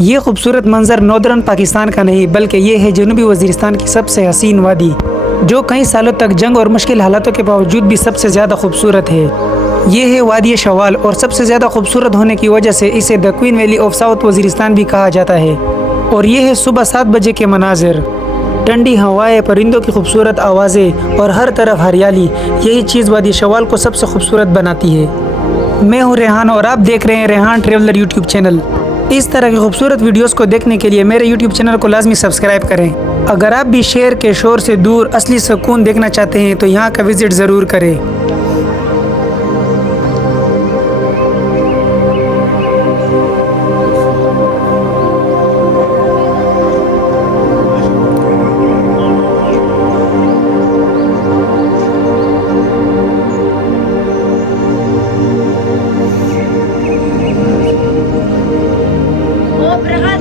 ये खूबसूरत मंजर नॉर्दर्न पाकिस्तान का नहीं बल्कि ये है जनूबी वजीरिस्तान की सबसे हसीन वादी, जो कई सालों तक जंग और मुश्किल हालातों के बावजूद भी सबसे ज़्यादा खूबसूरत है। ये है वादी शवाल और सबसे ज़्यादा खूबसूरत होने की वजह से इसे the queen valley of south Waziristan भी कहा जाता है। और ये है सुबह 7 बजे के मनाजिर, ठंडी हवाएं, परिंदों की खूबसूरत आवाज़ें और हर तरफ हरियाली। यही चीज़ वादी शवाल को सबसे खूबसूरत बनाती है। मैं हूँ रेहान और आप देख रहे हैं रेहान ट्रेवलर यूट्यूब चैनल। इस तरह के खूबसूरत वीडियोस को देखने के लिए मेरे यूट्यूब चैनल को लाजमी सब्सक्राइब करें। अगर आप भी शहर के शोर से दूर असली सुकून देखना चाहते हैं तो यहाँ का विजिट ज़रूर करें।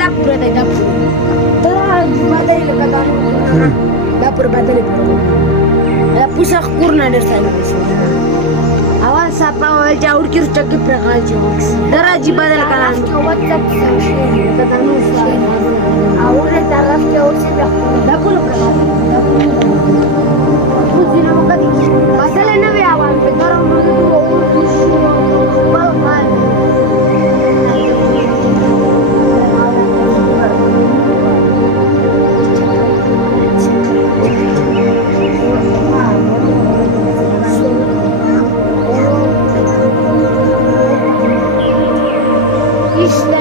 da pura da pura. Terus badai lepas da pura badai lepas. Ada pusat kurna dari sana. Awal siapa awal jauh kiri cakap pura jauh. Terus badai kanan. WhatsApp ketemu awal terus jauh sih da pura pura. Buzina mukadi. Masalah nabi awal. Betul İşte